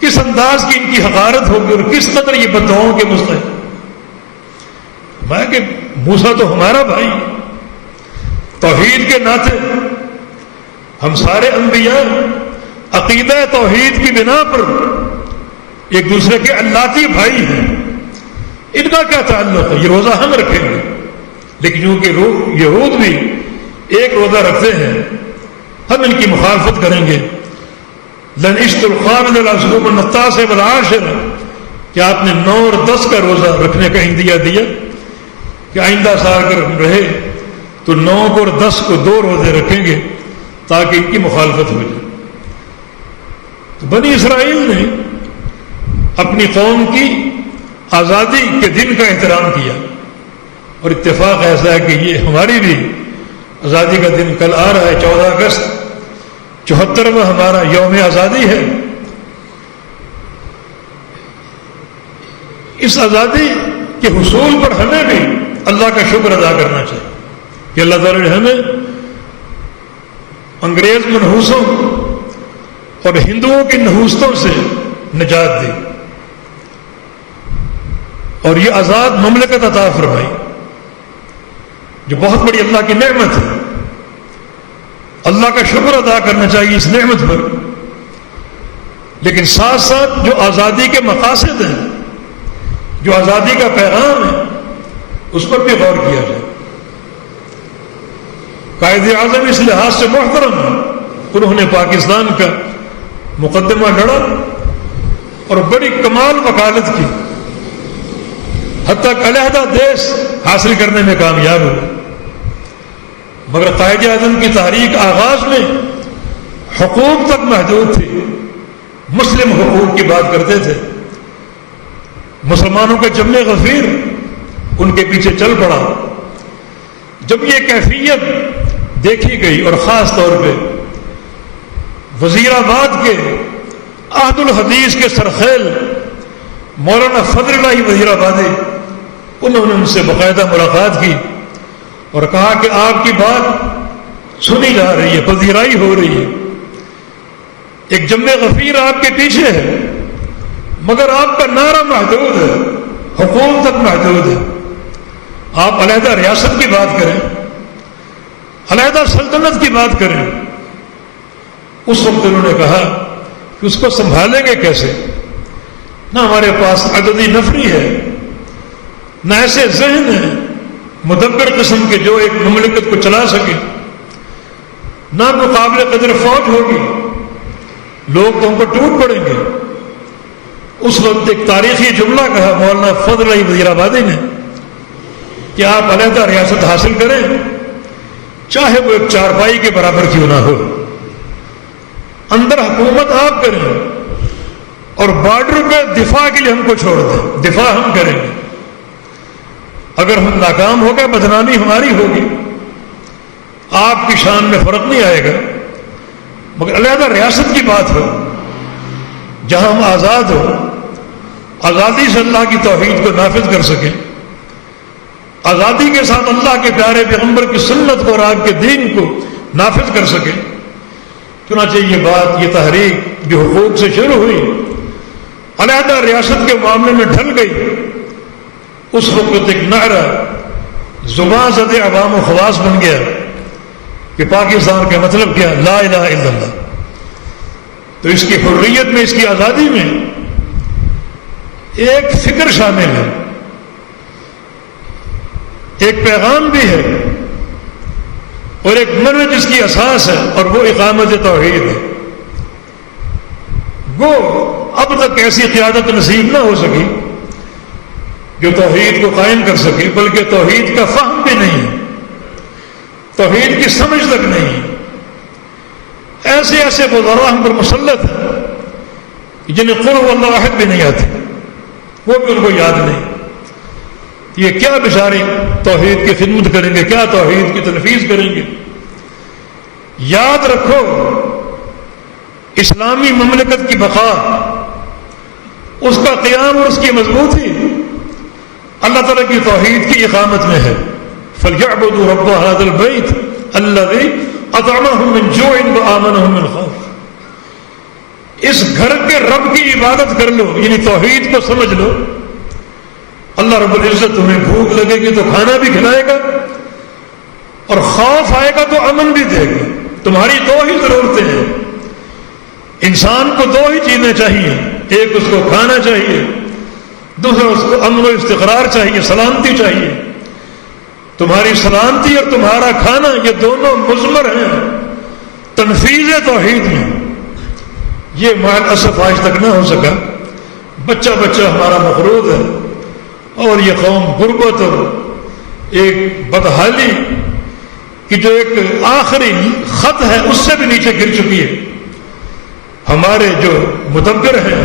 کس انداز کی ان کی حقارت ہوگی اور کس قدر یہ بددعاؤں کے مستحق. میں کہ موسیٰ تو ہمارا بھائی، توحید کے ناطے ہم سارے انبیاء عقیدہ توحید کی بنا پر ایک دوسرے کے اللاتی بھائی ہیں. ان کا کیا تعلق ہے؟ یہ روزہ ہم رکھیں گے، لیکن چونکہ یہود بھی ایک روزہ رکھتے ہیں، ہم ان کی مخالفت کریں گے. لن اشت القابل الاسلوب النطاس والعاشر، کہ آپ نے 9 اور 10 کا روزہ رکھنے کا اندیا دیا کہ آئندہ سال اگر رہے تو 9 اور 10 کو 2 روزے رکھیں گے تاکہ ان کی مخالفت ہو جائے. تو بنی اسرائیل نے اپنی قوم کی آزادی کے دن کا احترام کیا، اور اتفاق ایسا ہے کہ یہ ہماری بھی آزادی کا دن کل آ رہا ہے. 14 اگست 74واں ہمارا یوم آزادی ہے. اس آزادی کے حصول پر ہمیں بھی اللہ کا شکر ادا کرنا چاہیے کہ اللہ تعالیٰ نے ہمیں انگریز منحوسوں اور ہندوؤں کی نحوستوں سے نجات دی اور یہ آزاد مملکت عطا فرمائی، جو بہت بڑی اللہ کی نعمت ہے. اللہ کا شکر ادا کرنا چاہیے اس نعمت پر، لیکن ساتھ ساتھ جو آزادی کے مقاصد ہیں، جو آزادی کا پیغام ہے، اس پر بھی غور کیا جائے. قائد اعظم اس لحاظ سے محترم ہے، انہوں نے پاکستان کا مقدمہ لڑا اور بڑی کمال وکالت کی، حتیٰ کہ علیحدہ دیش حاصل کرنے میں کامیاب ہوئے. مگر قائد اعظم کی تحریک آغاز میں حقوق تک محدود تھی، مسلم حقوق کی بات کرتے تھے. مسلمانوں کا جم غفیر ان کے پیچھے چل پڑا. جب یہ کیفیت دیکھی گئی اور خاص طور پہ وزیر آباد کے عہد الحدیث کے سرخیل مولانا فضل اللہ وزیر آبادی، انہوں نے ان سے باقاعدہ ملاقات کی اور کہا کہ آپ کی بات سنی جا رہی ہے، پذیرائی ہو رہی ہے، ایک جم غفیر آپ کے پیچھے ہے، مگر آپ کا نعرہ محدود ہے، حقوق تک محدود ہے. آپ علیحدہ ریاست کی بات کریں، علیحدہ سلطنت کی بات کریں. اس وقت انہوں نے کہا کہ اس کو سنبھالیں گے کیسے؟ نہ ہمارے پاس عددی نفری ہے، نہ ایسے ذہن ہیں مدبر قسم کے جو ایک مملکت کو چلا سکے، نہ مقابل قدر فوج ہوگی، لوگ تو ہم پر ٹوٹ پڑیں گے. اس وقت ایک تاریخی جملہ کہا مولانا فضل اللہ وزیر آبادی نے کہ آپ علیحدہ ریاست حاصل کریں، چاہے وہ ایک چارپائی کے برابر کیوں نہ ہو، اندر حکومت آپ کریں اور بارڈر پہ دفاع کے لیے ہم کو چھوڑ دیں، دفاع ہم کریں گے. اگر ہم ناکام ہو گئے بدنامی ہماری ہوگی، آپ کی شان میں فرق نہیں آئے گا. مگر علیحدہ ریاست کی بات ہو جہاں ہم آزاد ہو، آزادی سے اللہ کی توحید کو نافذ کر سکیں، آزادی کے ساتھ اللہ کے پیارے پیغمبر کی سنت کو اور آپ کے دین کو نافذ کر سکیں. چنانچہ یہ بات، یہ تحریک جو حقوق سے شروع ہوئی، علیحدہ ریاست کے معاملے میں ڈھل گئی. اس وقت ایک نعرہ زباں زد عوام و خواص بن گیا کہ پاکستان کا مطلب کیا؟ لا الہ الا اللہ. تو اس کی حریت میں، اس کی آزادی میں ایک فکر شامل ہے، ایک پیغام بھی ہے اور ایک منہج جس کی اساس ہے، اور وہ اقامت توحید ہے. وہ اب تک ایسی قیادت نصیب نہ ہو سکی جو توحید کو قائم کر سکے، بلکہ توحید کا فہم بھی نہیں ہے، توحید کی سمجھ تک نہیں ہے. ایسے ایسے وزراء ہم پر مسلط ہیں جنہیں قل هو اللہ احد بھی نہیں آتی، وہ بھی ان کو یاد نہیں. یہ کیا بیچارے توحید کی خدمت کریں گے، کیا توحید کی تنفیذ کریں گے؟ یاد رکھو، اسلامی مملکت کی بقا، اس کا قیام اور اس کی مضبوطی اللہ تعالیٰ کی توحید کی اقامت میں ہے. فَلْيَعْبُدُوا رَبَّ هَذَا الْبَيْتِ الَّذِي أَطْعَمَهُم مِّن جُوعٍ وَآمَنَهُم مِّنْ خَوْفٍ. اس گھر کے رب کی عبادت کر لو، یعنی توحید کو سمجھ لو، اللہ رب العزت تمہیں بھوک لگے گی تو کھانا بھی کھلائے گا، اور خوف آئے گا تو امن بھی دے گا۔ تمہاری دو ہی ضرورتیں ہیں، انسان کو دو ہی چیزیں چاہیے، ایک اس کو کھانا چاہیے، دوسرا اس کو امن و استقرار چاہیے، سلامتی چاہیے۔ تمہاری سلامتی اور تمہارا کھانا یہ دونوں مضمر ہیں تنفیذ توحید میں۔ یہ مال اسف آج تک نہ ہو سکا، بچہ بچہ ہمارا مغرور ہے، اور یہ قوم غربت اور ایک بدحالی کی جو ایک آخری خط ہے اس سے بھی نیچے گر چکی ہے۔ ہمارے جو مدبر ہیں،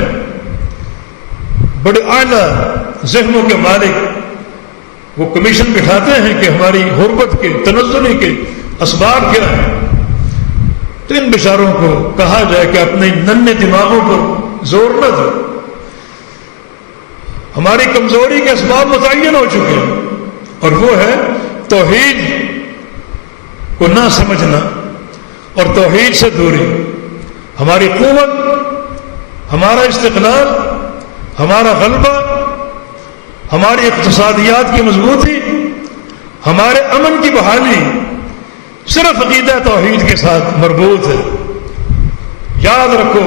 بڑے اعلیٰ ذہنوں کے مالک، وہ کمیشن بٹھاتے ہیں کہ ہماری غربت کے تنزلی کے اسباب کیا ہیں، تو ان بیچاروں کو کہا جائے کہ اپنے ننھے دماغوں پر زور نہ دو، ہماری کمزوری کے اسباب متعین ہو چکے ہیں، اور وہ ہے توحید کو نہ سمجھنا اور توحید سے دوری۔ ہماری قوت، ہمارا استقلال، ہمارا غلبہ، ہماری اقتصادیات کی مضبوطی، ہمارے امن کی بحالی صرف عقیدہ توحید کے ساتھ مربوط ہے۔ یاد رکھو،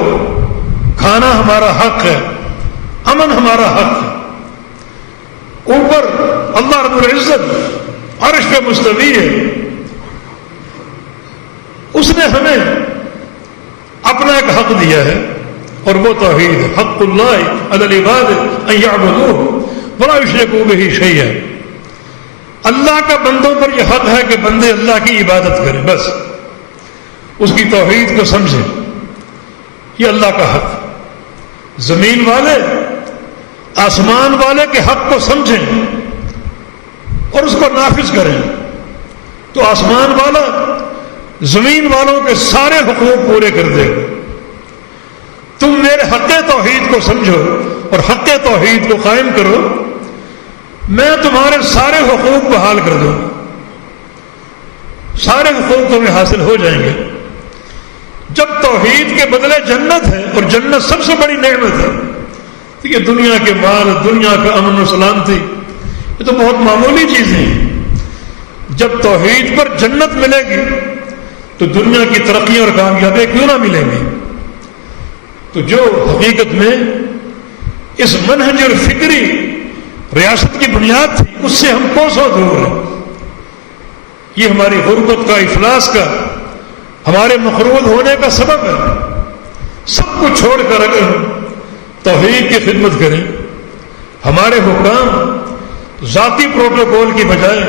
کھانا ہمارا حق ہے، امن ہمارا حق ہے۔ اوپر اللہ رب العزت عرش پہ مستوی ہے، اس نے ہمیں اپنا ایک حق دیا ہے، اور وہ توحید ہے۔ حق اللہ علی العباد ان یعبدوہ ولا یشرکوا بہ شیئا۔ اللہ کا بندوں پر یہ حق ہے کہ بندے اللہ کی عبادت کریں، بس اس کی توحید کو سمجھیں، یہ اللہ کا حق ہے۔ زمین والے آسمان والے کے حق کو سمجھیں اور اس کو نافذ کریں، تو آسمان والا زمین والوں کے سارے حقوق پورے کر دے گا۔ تم میرے حق توحید کو سمجھو اور حق توحید کو قائم کرو، میں تمہارے سارے حقوق بحال کر دوں گا، سارے حقوق تمہیں حاصل ہو جائیں گے۔ جب توحید کے بدلے جنت ہے، اور جنت سب سے بڑی نعمت ہے، تو یہ دنیا کے مال، دنیا کا امن و سلامتی، یہ تو بہت معمولی چیزیں ہیں۔ جب توحید پر جنت ملے گی تو دنیا کی ترقی اور کامیابی کیوں نہ ملیں گی؟ تو جو حقیقت میں اس منہج اور فکری ریاست کی بنیاد تھی، اس سے ہم کوسوں دور ہیں۔ یہ ہماری غربت کا، افلاس کا، ہمارے مقروض ہونے کا سبب ہے۔ سب کو چھوڑ کر اگر ہم توحید کی خدمت کریں، ہمارے حکام ذاتی پروٹوکول کی بجائے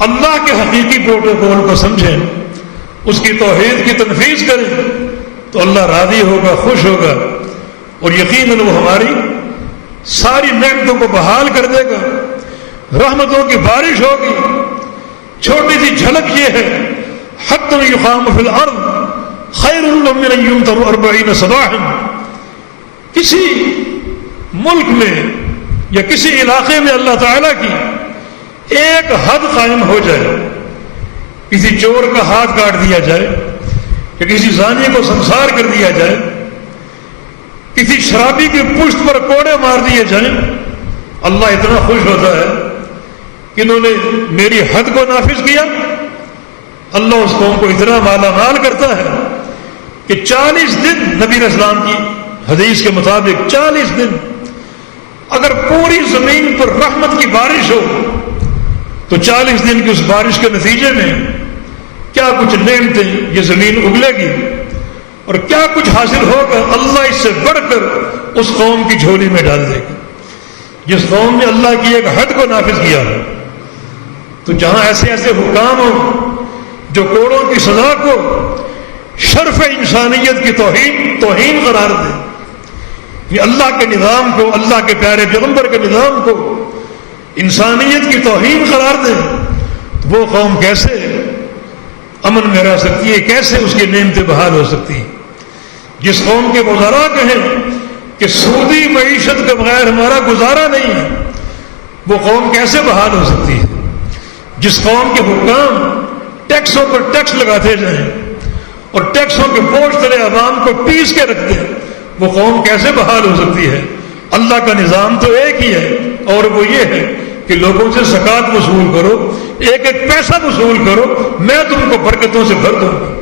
اللہ کے حقیقی پروٹوکول کو سمجھیں، اس کی توحید کی تنفیذ کریں، تو اللہ راضی ہوگا، خوش ہوگا، اور یقیناً وہ ہماری ساری نعمتوں کو بحال کر دے گا، رحمتوں کی بارش ہوگی۔ چھوٹی سی جھلک یہ ہے، حتی یقام فی الارض خیر لهم من ان یمطروا 40 صباحا۔ کسی ملک میں یا کسی علاقے میں اللہ تعالیٰ کی ایک حد قائم ہو جائے، کسی چور کا ہاتھ کاٹ دیا جائے، یا کسی زانی کو سنسار کر دیا جائے، کسی شرابی کی پشت پر کوڑے مار دیے جائیں، اللہ اتنا خوش ہوتا ہے کہ انہوں نے میری حد کو نافذ کیا۔ اللہ اس قوم کو اتنا مالا مال کرتا ہے کہ 40 دن نبی علیہ السلام کی حدیث کے مطابق 40 دن اگر پوری زمین پر رحمت کی بارش ہو تو 40 دن کی اس بارش کے نتیجے میں کیا کچھ نعمتیں یہ زمین اگلے گی اور کیا کچھ حاصل ہوگا، اللہ اس سے بڑھ کر اس قوم کی جھولی میں ڈال دے گا جس قوم نے اللہ کی ایک حد کو نافذ کیا ہے۔ تو جہاں ایسے ایسے حکام ہوں جو کوڑوں کی سزا کو شرف انسانیت کی توہین قرار دے، یہ اللہ کے نظام کو، اللہ کے پیارے پیغمبر کے نظام کو انسانیت کی توہین قرار دے، وہ قوم کیسے امن میں رہ سکتی ہے، کیسے اس کی نعمتیں بحال ہو سکتی ہیں؟ جس قوم کے وزراء کہیں کہ سودی معیشت کے بغیر ہمارا گزارا نہیں ہے، وہ قوم کیسے بحال ہو سکتی ہے؟ جس قوم کے حکام ٹیکسوں پر ٹیکس لگاتے جائیں اور ٹیکسوں کے بوجھ تلے عوام کو پیس کے رکھ دے، وہ قوم کیسے بحال ہو سکتی ہے؟ اللہ کا نظام تو ایک ہی ہے، اور وہ یہ ہے کہ لوگوں سے زکوٰۃ وصول کرو، ایک ایک پیسہ وصول کرو، میں تم کو برکتوں سے بھر دوں گا۔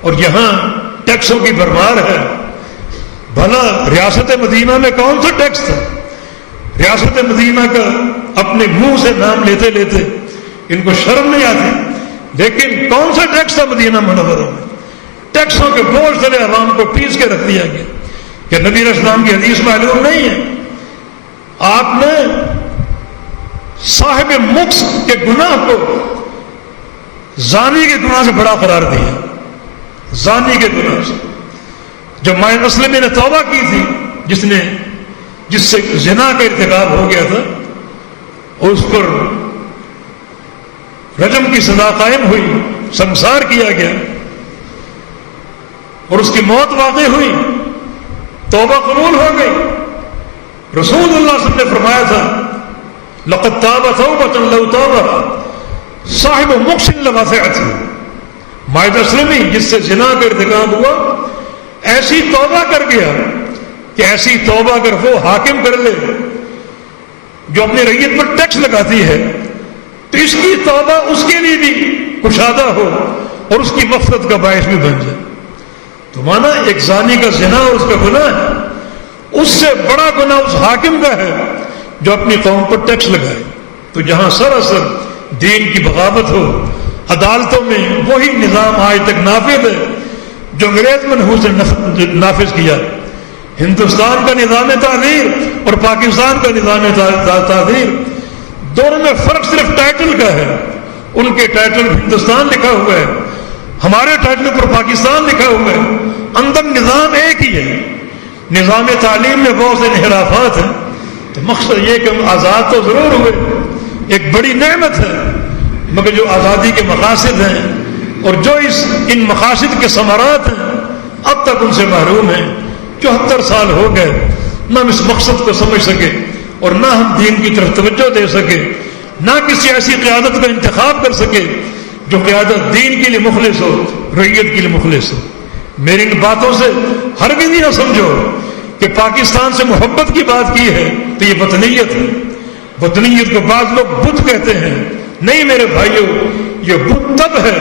اور یہاں ٹیکسوں کی بھرمار ہے۔ بھلا ریاست مدینہ میں کون سا ٹیکس تھا؟ ریاست مدینہ کا اپنے منہ سے نام لیتے لیتے ان کو شرم نہیں آتی، لیکن کون سا ٹیکس تھا مدینہ منورہ میں؟ ٹیکسوں کے بوجھ تلے عوام کو پیس کے رکھ دیا گیا۔ کہ نبی علیہ السلام کی حدیث معلوم نہیں ہے؟ آپ نے صاحب مکس کے گناہ کو زانی کے گناہ سے بڑا قرار دیا، زانی کے گناہ سے۔ جب مائع مسلمہ نے توبہ کی تھی، جس سے زنا کا ارتکاب ہو گیا تھا، اس پر رجم کی سزا قائم ہوئی، سنسار کیا گیا اور اس کی موت واقع ہوئی، توبہ قبول ہو گئی۔ رسول اللہ صلی اللہ علیہ وسلم نے فرمایا تھا لقد تاب توبۃ لو تاب صاحب مکس لواسعت، مائع مسلمہ جس سے زنا کا ارتکاب ہوا ایسی توبہ کر گیا کہ ایسی توبہ اگر وہ حاکم کر لے جو اپنی رعیت پر ٹیکس لگاتی ہے تو اس کی توبہ اس کے لیے بھی کشادہ ہو اور اس کی مغفرت کا باعث بھی بن جائے۔ تو مانا ایک زانی کا زنا اور اس کا گناہ ہے، اس سے بڑا گناہ اس حاکم کا ہے جو اپنی قوم پر ٹیکس لگائے۔ تو جہاں سراسر دین کی بغاوت ہو، عدالتوں میں وہی نظام آج تک نافذ ہے جو انگریز منحوس نے نافذ کیا۔ ہندوستان کا نظام تعدیر اور پاکستان کا نظام تعدیر، دونوں میں فرق صرف ٹائٹل کا ہے۔ ان کے ٹائٹل ہندوستان لکھا ہوا ہے، ہمارے ٹائٹل پر پاکستان لکھا ہوا ہے، اندر نظام ایک ہی ہے۔ نظام تعلیم میں بہت سے انحرافات ہیں، تو مقصد یہ کہ ہم آزاد تو ضرور ہوئے، ایک بڑی نعمت ہے، مگر جو آزادی کے مقاصد ہیں اور جو ان مقاصد کے ثمرات ہیں اب تک ان سے محروم ہیں۔ 74 سال ہو گئے، نہ ہم اس مقصد کو سمجھ سکے اور نہ ہم دین کی طرف توجہ دے سکے، نہ کسی ایسی قیادت کا انتخاب کر سکے جو قیادت دین کے لیے مخلص ہو، رعیت کے لیے مخلص ہو۔ میری ان باتوں سے ہرگز نہ سمجھو کہ پاکستان سے محبت کی بات کی ہے تو یہ وطنیت ہے۔ وطنیت کو بعض لوگ بت کہتے ہیں، نہیں میرے بھائیوں، یہ بت تب ہے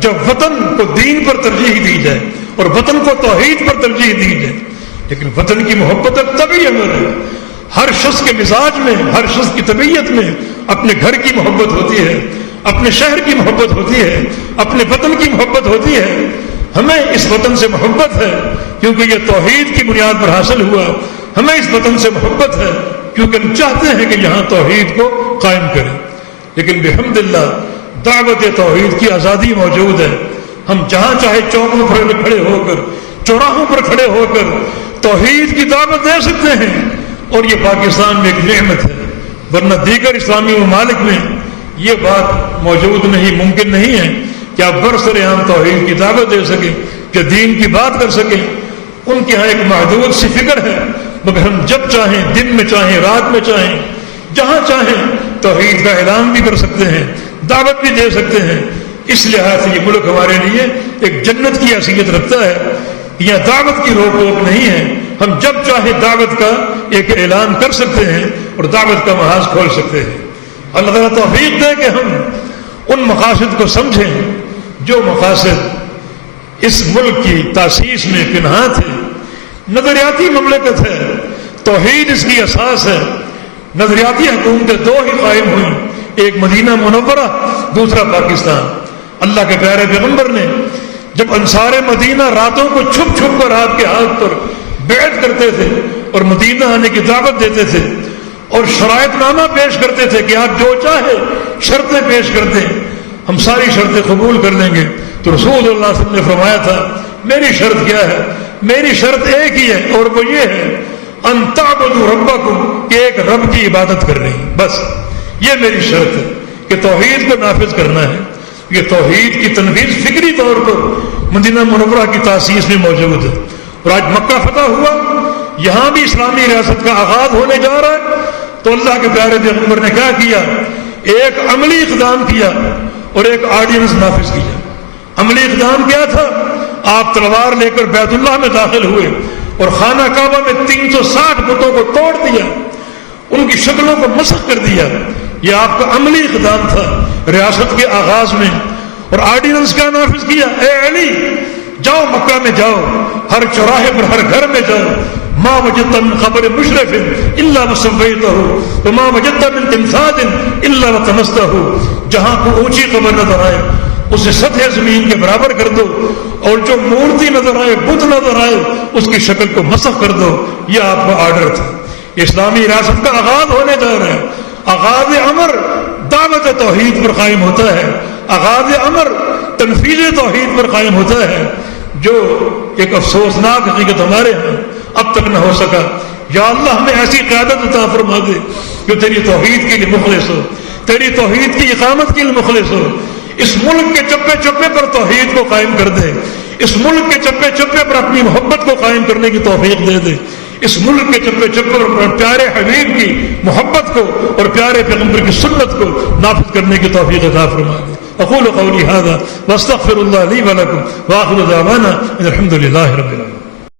جب وطن کو دین پر ترجیح دی جائے اور وطن کو توحید پر ترجیح دی جائے، لیکن وطن کی محبت تبھی عمل ہے۔ ہر شخص کے مزاج میں، ہر شخص کی طبیعت میں اپنے گھر کی محبت ہوتی ہے، اپنے شہر کی محبت ہوتی ہے، اپنے وطن کی محبت ہوتی ہے۔ ہمیں اس وطن سے محبت ہے کیونکہ یہ توحید کی بنیاد پر حاصل ہوا، ہمیں اس وطن سے محبت ہے کیونکہ ہم چاہتے ہیں کہ یہاں توحید کو قائم کریں۔ لیکن بحمد اللہ دعوت توحید کی آزادی موجود ہے، ہم جہاں چاہے چوکوں پر کھڑے ہو کر، چوراہوں پر کھڑے ہو کر توحید کی دعوت دے سکتے ہیں، اور یہ پاکستان میں ایک نعمت ہے، ورنہ دیگر اسلامی ممالک میں یہ بات موجود نہیں، ممکن نہیں ہے کہ آپ برسر عام توحید کی دعوت دے سکیں، کہ دین کی بات کر سکیں۔ ان کے ہاں ایک محدود سی فکر ہے، مگر ہم جب چاہیں، دن میں چاہیں، رات میں چاہیں، جہاں چاہیں توحید کا اعلان بھی کر سکتے ہیں، دعوت بھی دے سکتے ہیں۔ اس لحاظ سے یہ ملک ہمارے لیے ایک جنت کی حیثیت رکھتا ہے، یہاں دعوت کی روک ٹوک نہیں ہے، ہم جب چاہے دعوت کا ایک اعلان کر سکتے ہیں اور دعوت کا محاذ کھول سکتے ہیں۔ اللہ تعالیٰ توفیق دے کہ ہم ان مقاصد کو سمجھیں جو مقاصد اس ملک کی تاسیس میں پنہاں تھے۔ نظریاتی مملکت ہے، توحید اس کی اساس ہے۔ نظریاتی حکومتیں دو ہی قائم ہوئیں، ایک مدینہ منورہ، دوسرا پاکستان۔ اللہ کے پیارے پیغمبر نے جب انصار مدینہ راتوں کو چھپ چھپ کر آپ کے ہاتھ پر بیعت کرتے تھے اور مدینہ آنے کی دعوت دیتے تھے اور شرائط نامہ پیش کرتے تھے کہ آپ جو چاہے شرطیں پیش کر دیں، ہم ساری شرطیں قبول کر لیں گے، تو رسول اللہ صلی اللہ علیہ وسلم نے فرمایا تھا میری شرط کیا ہے؟ میری شرط ایک ہی ہے اور وہ یہ ہے ان تعبدوا ربکم، کہ ایک رب کی عبادت کرنی، بس یہ میری شرط ہے کہ توحید کو نافذ کرنا ہے۔ یہ توحید کی تنفیذ فکری طور پر مدینہ منورہ کی تاسیس میں موجود ہے، اور آج مکہ فتح ہوا، یہاں بھی اسلامی ریاست کا آغاز ہونے جا رہا ہے، تو اللہ کے پیارے پیغمبر نے کیا کیا؟ ایک عملی اقدام کیا اور ایک آرڈیننس نافذ کیا۔ عملی اقدام کیا تھا آپ تلوار لے کر بیت اللہ میں داخل ہوئے اور خانہ کعبہ میں 360 بتوں کو توڑ دیا، ان کی شکلوں کو مسخ کر دیا۔ یہ آپ کا عملی اقدام تھا ریاست کے آغاز میں، اور آرڈیننس کا نافذ کیا، اے علی جاؤ مکہ میں جاؤ، ہر چوراہے پر ہر گھر میں جاؤ، ما وجدت من قبر مشرف الا وسويته وما وجدت من تمثال الا وطمسته، جہاں کو اونچی قبر نظر آئے اسے سطح زمین کے برابر کر دو، اور جو مورتی نظر آئے، بت نظر آئے، اس کی شکل کو مسخ کر دو۔ یہ آپ کا آرڈر تھا۔ اسلامی ریاست کا آغاز ہونے جا رہا ہے۔ آغاز امر دعوت توحید پر قائم ہوتا ہے، آغاز امر تنفیذ توحید پر قائم ہوتا ہے، جو ایک افسوسناک حقیقت ہمارے ہاں اب تک نہ ہو سکا۔ یا اللہ ہمیں ایسی قیادت عطا فرما دے جو تیری توحید کے لیے مخلص ہو، تیری توحید کی اقامت کے لیے مخلص ہو، اس ملک کے چپے چپے پر توحید کو قائم کر دے، اس ملک کے چپے چپے پر اپنی محبت کو قائم کرنے کی توفیق دے دے، اس ملک کے چپے چپے پر پیارے حبیب کی محبت کو اور پیارے پیغمبر کی سنت کو نافذ کرنے کی توفیق عطا فرما دے۔ اقول قولی ھذا واستغفر اللہ لی ولکم واخر دعوانا الحمد للہ رب العالمین۔